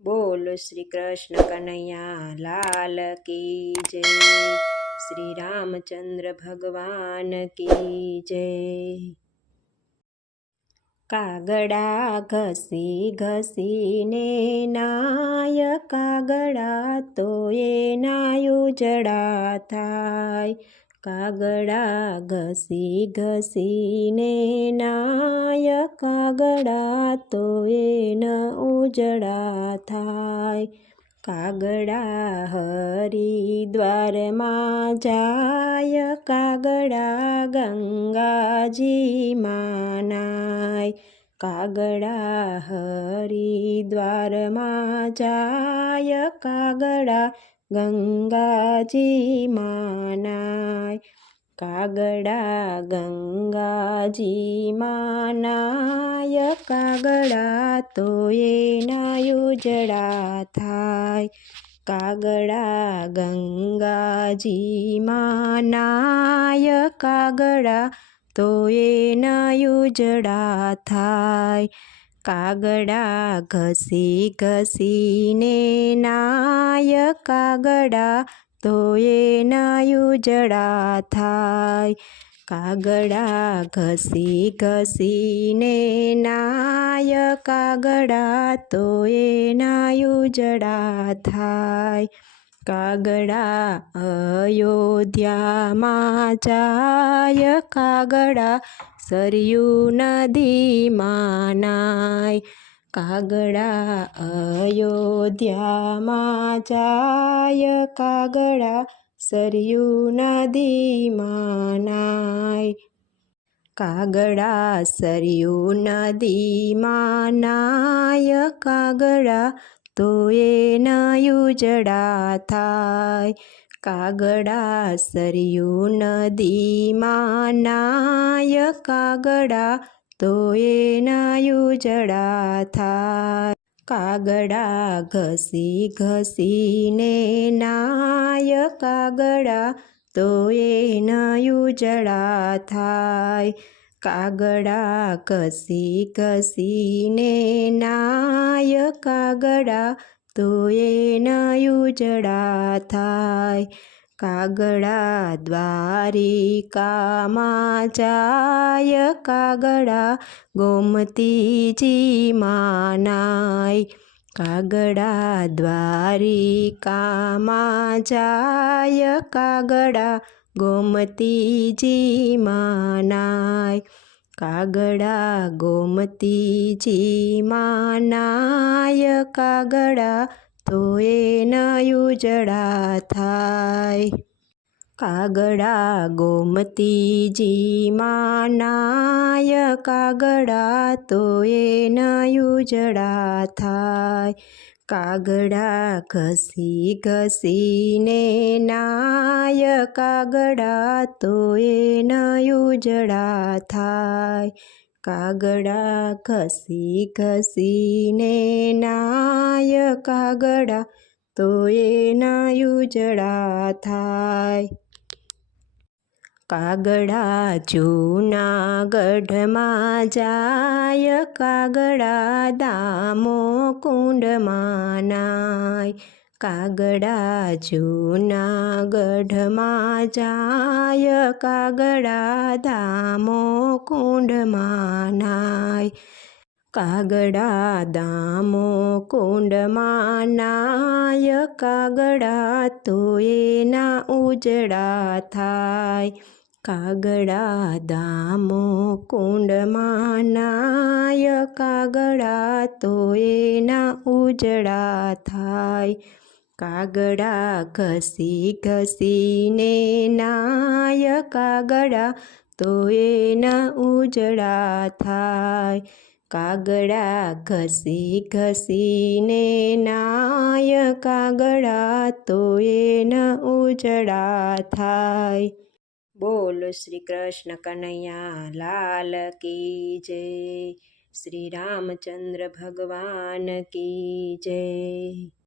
બોલ શ્રી કૃષ્ણ કનૈયા લાલ કી જય, શ્રી રામચંદ્ર ભગવાન કી જય। કાગડા ઘસી ઘસીને નાય, કાગડા તો એના ઉજળા થાય। કાગડા ઘસી ઘસીને નાય, કાગડા તો એના ઉજળા થાય। કાગડા હરિદ્વારમાં જાય, કાગડા ગંગાજીમાં નાય। કાગડા હરિદ્વારમાં જાય, કાગડા ગંગાજીમાં નાય। કાગડા ગંગાજીમાં નાય, કાગડા તો એના ઉજળા થાય। કાગડા ગંગાજીમાં નાય, કાગડા તો એના ઉજળા થાય। કાગડા ઘસી ઘસીને નાય, કાગડા તો એના ઉજળા થાય। કાગડા ઘસી ઘસીને નાય, કાગડા તો એના ઉજળા થાય। કાગડા અયોધ્યામાં જાય, કાગડા સરયુ નદીમાં નાય। કાગડા અયોધ્યામાં જાય, કાગડા સરયુ નદીમાં નાય। કાગડા સરયુ નદીમાં નાય, કાગડા તો એના ઉજળા થાય। કાગડા સરયુ નદીમાં નાય, કાગડા તો એના ઉજળા થાય। કાગડા ઘસી ઘસીને નાય, કાગડા તો એના ઉજળા થાય। કાગડા ઘસી ઘસીને નાય, કાગડા તો એના ઉજળા થાય। કાગડા દ્વારિકામાં જાય, કાગડા ગોમતીજીમાં નાય। કાગડા દ્વારિકામાં જાય, કાગડા ગોમતીજીમાં નાય। કાગડા ગોમતીજીમાં નાય, કાગડા તો એના ઉજળા થાય। કાગડા ગોમતીજીમાં નાય, કાગડા તો એના ઉજળા થાય। કાગડા ઘસી ઘસીને નાય, કાગડા તો એના ઉજળા થાય। કાગડા ઘસી ઘસીને નાય, કાગડા તો એના ઉજળા થાય। કાગડા જૂનાગઢમાં જાય, કાગડા દામોકુંડમાં નાય। કાગડા જૂનાગઢમાં જાય, કાગડા દામોકુંડમાં નાય। કાગડા દામોકુંડમાં નાય, કાગડા તો એના ઉજળા થાય। કાગડા દામોકુંડમાં નાય, કાગડા તો એના ઉજળા થાય। કાગડા ઘસી ઘસીને નાય, કાગડા તો એના ઉજળા થાય। કાગડા ઘસી ઘસીને નાય, કાગડા તો એના ઉજળા થાય। બોલ શ્રી કૃષ્ણ કનૈયા લાલ કી જય, શ્રી રામચંદ્ર ભગવાન કી જય।